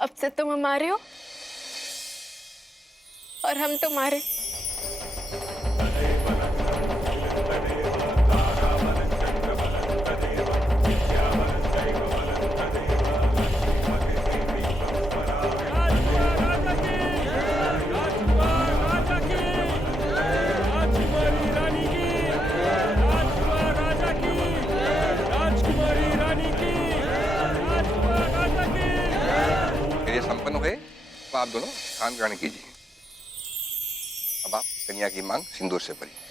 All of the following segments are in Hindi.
अब से तुम हमारे हो और हम तुम्हारे। ये संपन्न हुए तो आप दोनों खान ग्रहण कीजिए। अब आप कन्या की मांग सिंदूर से भरिए।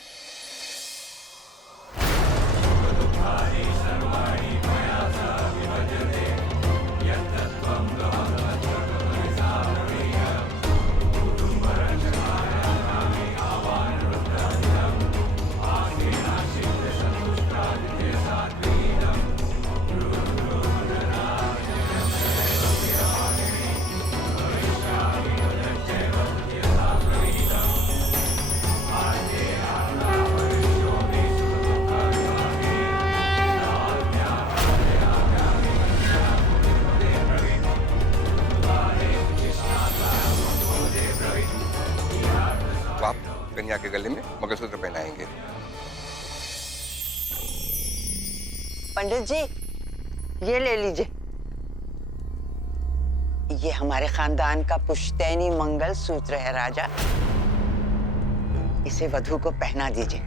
तो आप कन्या के गले में मंगलसूत्र पहनाएंगे। पंडित जी, ये ले लीजिए। ये हमारे खानदान का पुश्तैनी मंगल सूत्र है राजा। इसे वधू को पहना दीजिए।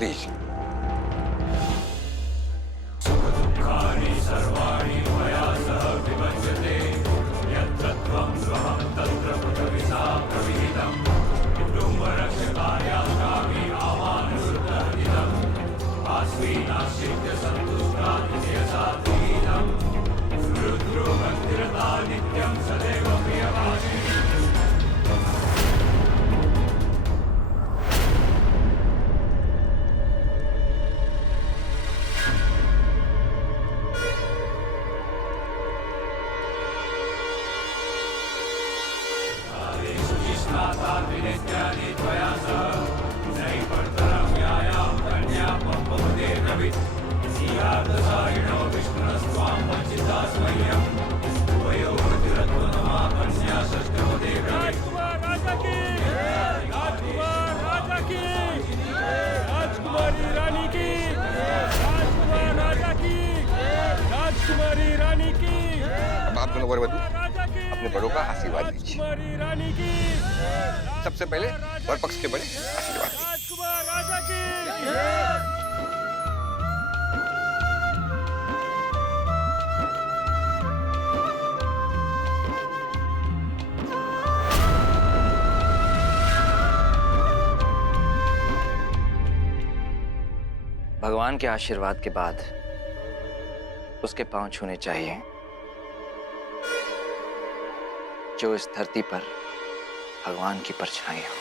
लीजिए। अब आप दोनों वर वधू अपने बड़ों का आशीर्वाद लीजिए। सबसे पहले वर पक्ष के बड़े आशीर्वाद लीजिए। भगवान के आशीर्वाद के बाद उसके पांव छूने चाहिए जो इस धरती पर भगवान की परछाई हो।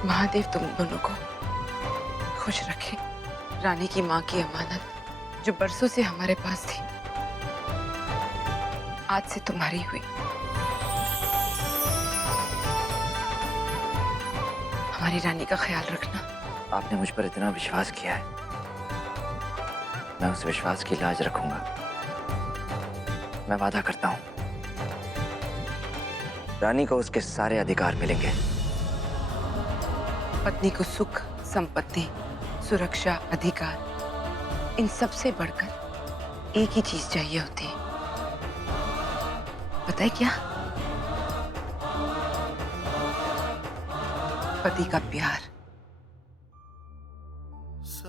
महादेव तुम दोनों को खुश रखे। रानी की माँ की अमानत जो बरसों से हमारे पास थी, आज से तुम्हारी हुई। हमारी रानी का ख्याल रखना। आपने मुझ पर इतना विश्वास किया है, मैं उस विश्वास की लाज रखूंगा। मैं वादा करता हूं, रानी को उसके सारे अधिकार मिलेंगे। पत्नी को सुख, संपत्ति, सुरक्षा, अधिकार, इन सब से बढ़कर एक ही चीज चाहिए होती, पता है क्या? पति का प्यार।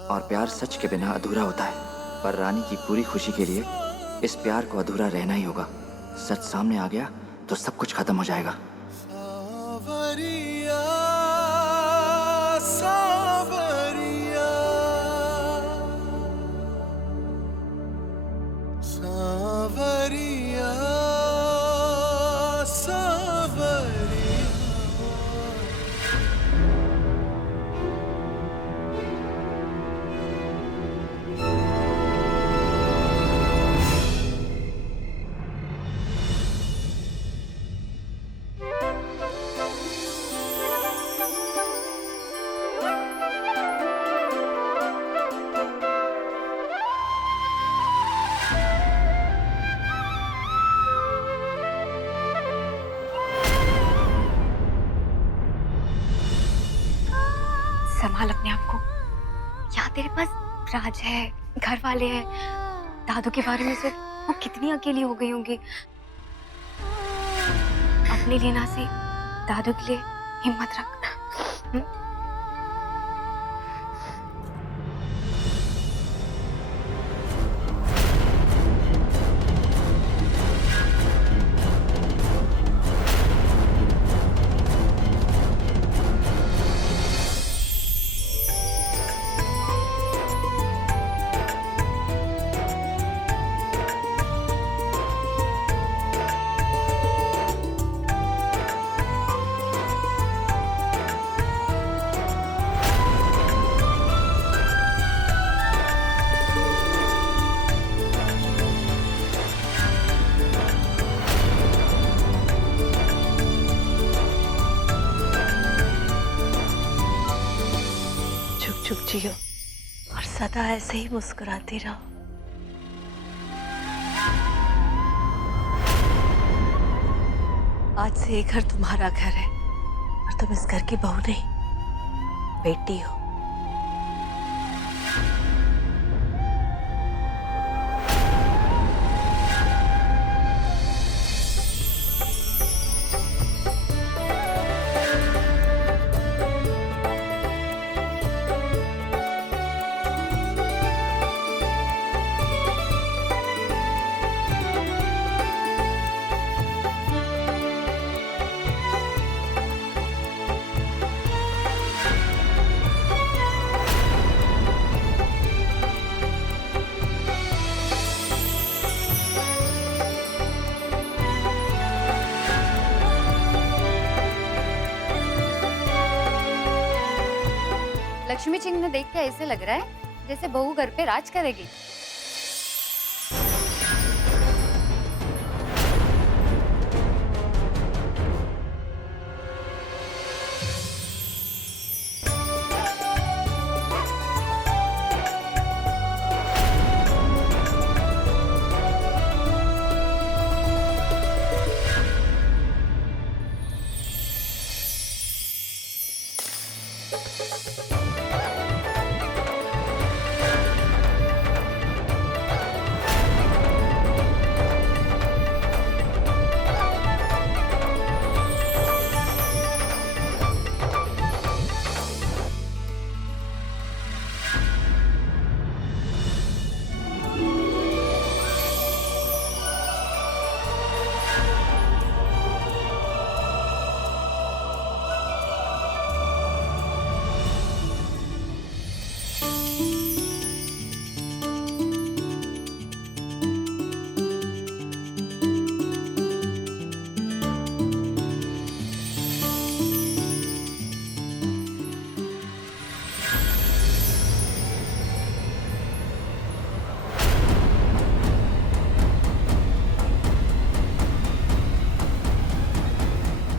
और प्यार सच के बिना अधूरा होता है, पर रानी की पूरी खुशी के लिए इस प्यार को अधूरा रहना ही होगा। सच सामने आ गया तो सब कुछ खत्म हो जाएगा। सावरिया, सावरिया, सावरिया, सावरिया। संभाल अपने आप को। यहाँ तेरे पास राज है, घर वाले हैं। दादू के बारे में सोच, वो कितनी अकेली हो गई होंगी। अपने लिए ना सही, दादू के लिए हिम्मत रख। चुप चुप जियो और सदा ऐसे ही मुस्कुराती रहो। आज से ये घर तुम्हारा घर है और तुम इस घर की बहू नहीं, बेटी हो। लक्ष्मी चिन्ह देख के ऐसे लग रहा है जैसे बहू घर पे राज करेगी।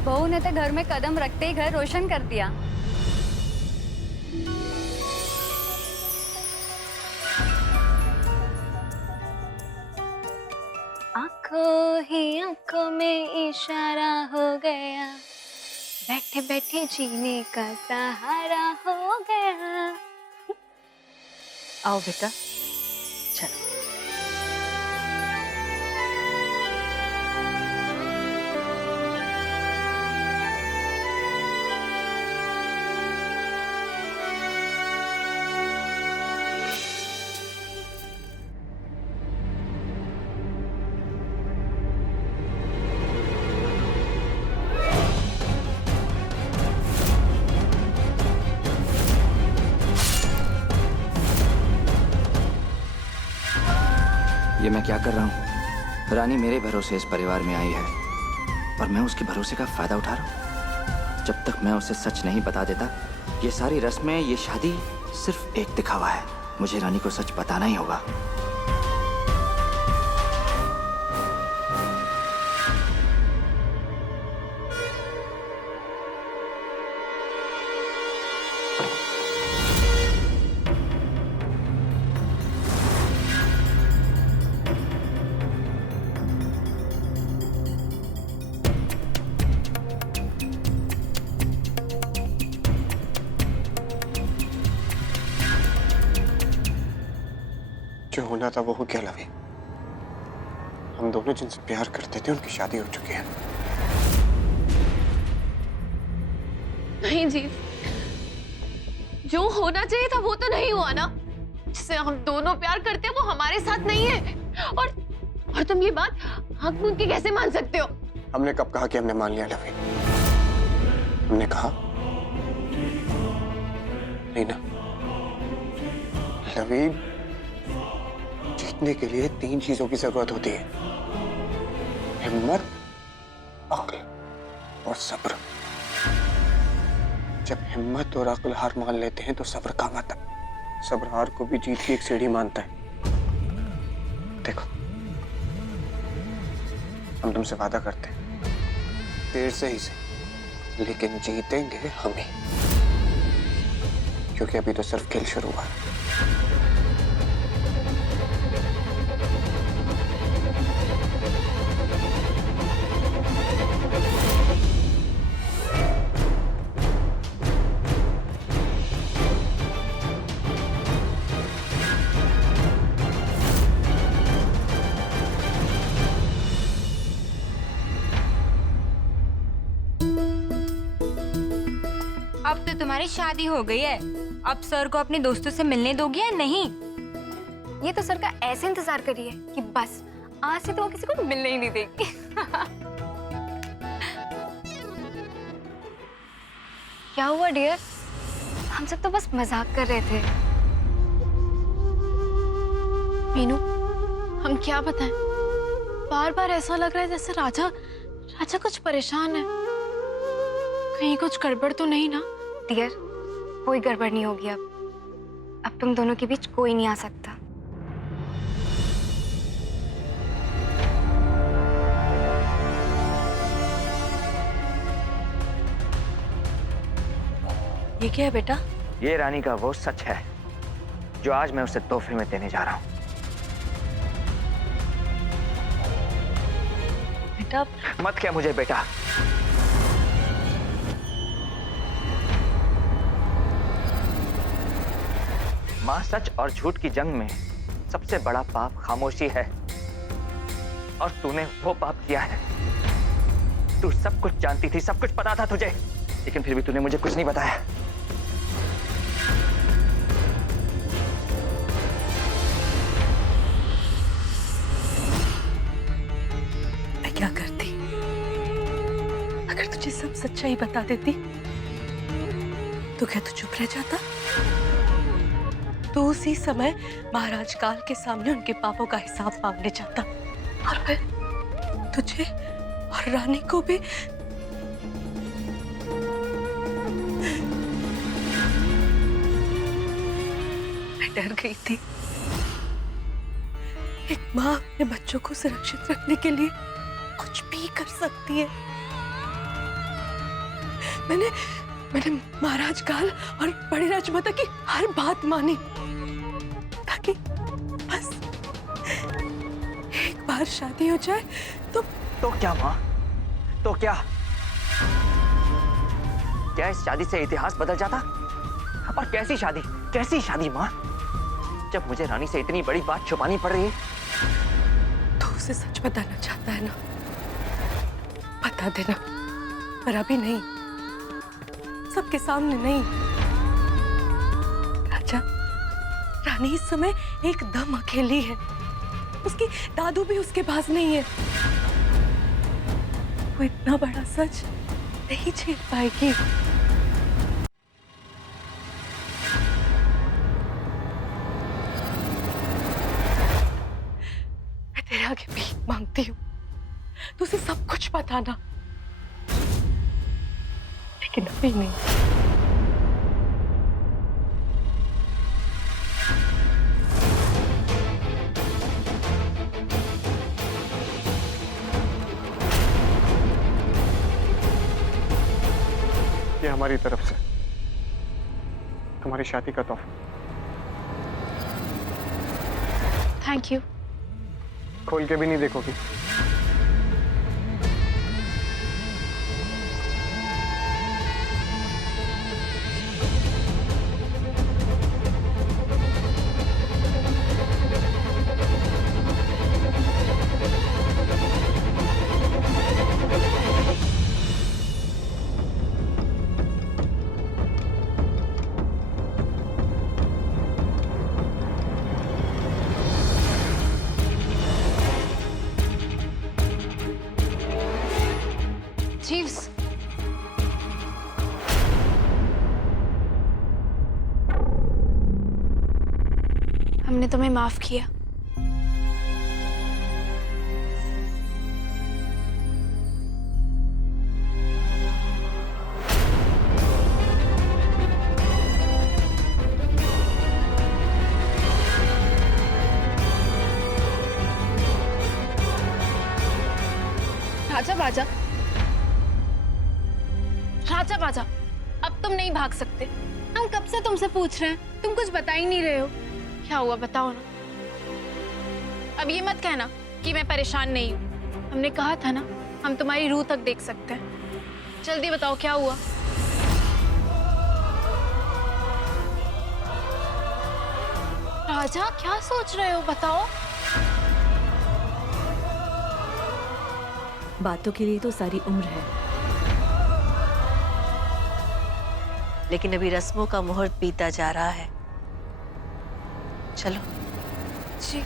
बहू ने तो घर में कदम रखते ही घर रोशन कर दिया। आंखों ही आंखों में इशारा हो गया, बैठे बैठे जीने का सहारा हो गया। आओ बेटा, चलो। ये मैं क्या कर रहा हूँ? रानी मेरे भरोसे इस परिवार में आई है और मैं उसके भरोसे का फायदा उठा रहा हूँ। जब तक मैं उसे सच नहीं बता देता, ये सारी रस्में, ये शादी सिर्फ एक दिखावा है। मुझे रानी को सच बताना ही होगा। जो होना था वो हो गया लवी। हम दोनों जिनसे प्यार करते थे उनकी शादी हो चुकी है। नहीं जी, जो होना चाहिए था वो तो नहीं हुआ ना। जिससे हम दोनों प्यार करते हैं वो हमारे साथ नहीं है। और तुम ये बात हक मुझ के कैसे मान सकते हो? हमने कब कहा कि हमने मान लिया लवी? हमने कहा नहीं ना। लवी, जीतने के लिए 3 चीजों की जरूरत होती है: हिम्मत, अक्ल और सब्र। जब हिम्मत और अक्ल हार मान लेते हैं तो सब्र काम आता है। सब्र हार को भी जीत की एक सीढ़ी मानता है। देखो, हम तुमसे वादा करते हैं, देर से ही से, लेकिन जीतेंगे हम ही, क्योंकि अभी तो सिर्फ खेल शुरू हुआ है। अब तो तुम्हारी शादी हो गई है। अब सर को अपने दोस्तों से मिलने दोगी या नहीं? ये तो सर का ऐसे इंतजार करिए कि बस आज से तो वो किसी को मिलने ही नहीं देगी। क्या हुआ डियर? हम सब तो बस मजाक कर रहे थे। मीनू, हम क्या बताएं? बार बार ऐसा लग रहा है जैसे राजा कुछ परेशान है। कहीं कुछ गड़बड़ तो नहीं ना? डियर, कोई गड़बड़ नहीं होगी। अब तुम दोनों के बीच कोई नहीं आ सकता। ये क्या है बेटा? ये रानी का वो सच है जो आज मैं उसे तोहफे में देने जा रहा हूँ। बेटा मत क्या मुझे बेटा। माँ, सच और झूठ की जंग में सबसे बड़ा पाप खामोशी है, और तूने वो पाप किया है। तू सब कुछ जानती थी, सब कुछ पता था तुझे, लेकिन फिर भी तूने मुझे कुछ नहीं बताया। मैं क्या करती अगर तुझे सब सच्चाई बता देती? तो क्या तू चुप रह जाता? तो उसी समय महाराज काल के सामने उनके पापों का हिसाब मांगने जाता, और फिर तुझे और रानी को भी। मैं डर गई थी। एक माँ अपने बच्चों को सुरक्षित रखने के लिए कुछ भी कर सकती है। मैंने महाराज काल और बड़ी राजमाता की हर बात मानी, ताकि बस एक बार शादी हो जाए तो क्या माँ? तो क्या इस शादी से इतिहास बदल जाता? और कैसी शादी, कैसी शादी माँ? जब मुझे रानी से इतनी बड़ी बात छुपानी पड़ रही है। तो उसे सच बताना चाहता है ना? बता देना, पर अभी नहीं, सबके सामने नहीं। राजा, रानी इस समय एकदम अकेली है। उसकी दादू भी उसके पास नहीं है। वो इतना बड़ा सच नहीं झेल पाएगी। मांगती हूँ तो उसे सब कुछ बताना, लेकिन अभी नहीं। ये हमारी तरफ से तुम्हारी शादी का तोहफा। Thank you. खोल के भी नहीं देखोगी? जीव्स, हमने तुम्हें माफ किया। राजा बाजा, राजा बाजा, अब तुम नहीं भाग सकते। हम कब से तुमसे पूछ रहे हैं, तुम कुछ बता ही नहीं रहे हो। क्या हुआ बताओ ना। अब ये मत कहना कि मैं परेशान नहीं हूँ। हमने कहा था ना, हम तुम्हारी रूह तक देख सकते हैं। जल्दी बताओ क्या हुआ। राजा क्या सोच रहे हो, बताओ। बातों के लिए तो सारी उम्र है, लेकिन अभी रस्मों का मुहूर्त बीता जा रहा है। चलो जी।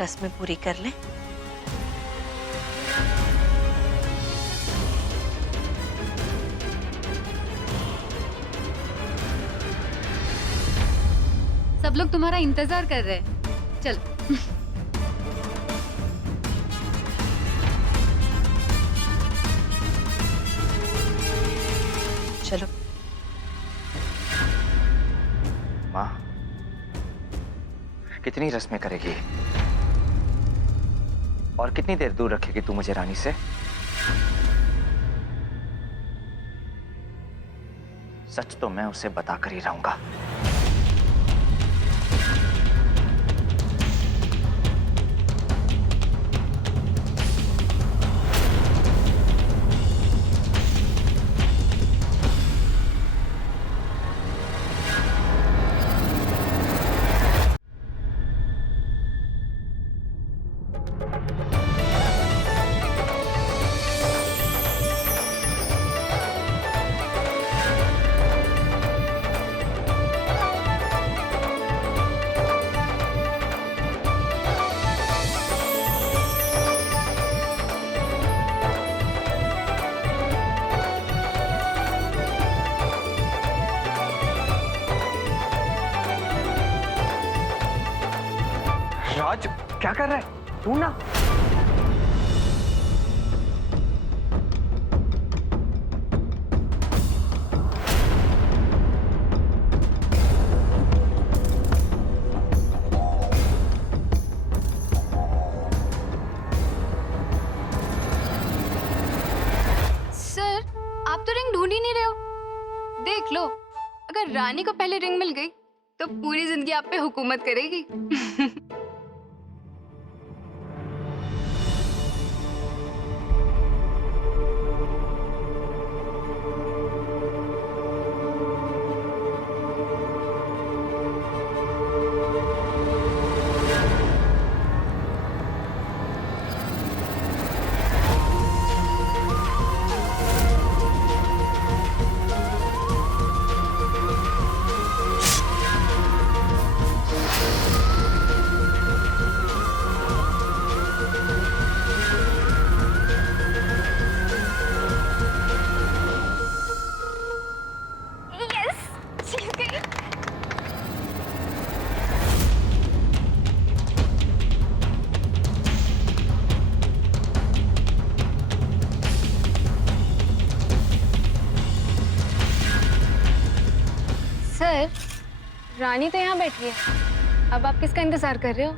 रस्में पूरी कर लें। सब लोग तुम्हारा इंतजार कर रहे हैं। चलो। चलो। माँ, कितनी रस्में करेगी और कितनी देर दूर रखेगी तू मुझे रानी से? सच तो मैं उसे बताकर ही रहूंगा। राज क्या कर रहा है तू ना? सर, आप तो रिंग ढूंढ ही नहीं रहे हो। देख लो, अगर रानी को पहले रिंग मिल गई तो पूरी जिंदगी आप पे हुकूमत करेगी। रानी तो यहाँ बैठी है, अब आप किसका इंतजार कर रहे हो?